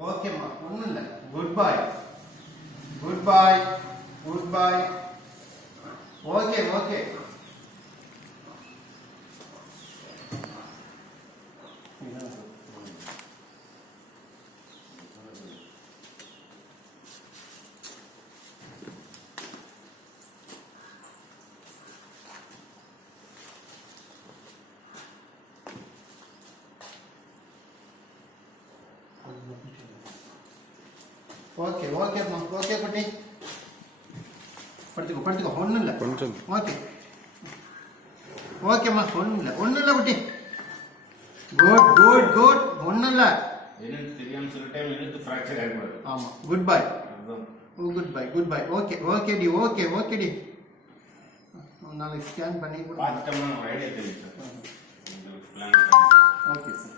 ஓகேம்மா, ஒன்றும் இல்லை. Good bye, good bye, good bye. Okay okay. Okay ஓகேம்மா, ஓகே குட்டி. படுத்துக்கோ படுத்துக்கோ, ஒன்றும் இல்லை. கொஞ்சம் ஓகே ஓகேம்மா, ஒன்றும் இல்லை, ஒன்றும் இல்லை குட்டி. குட் குட் குட், ஒன்றும் இல்லை. தெரியாம சில டைம் எழுத்து ஃப்ராக்சர் ஆகிடுவாரு. ஆமாம், good bye. Good bye good bye. Okay okay டி, ஓகே ஓகே டி. நாளைக்கு ஸ்கேன் பண்ணி பார்த்துட்டோம்னா ஒரு ஐடியா தெரியும் சார். Okay sir.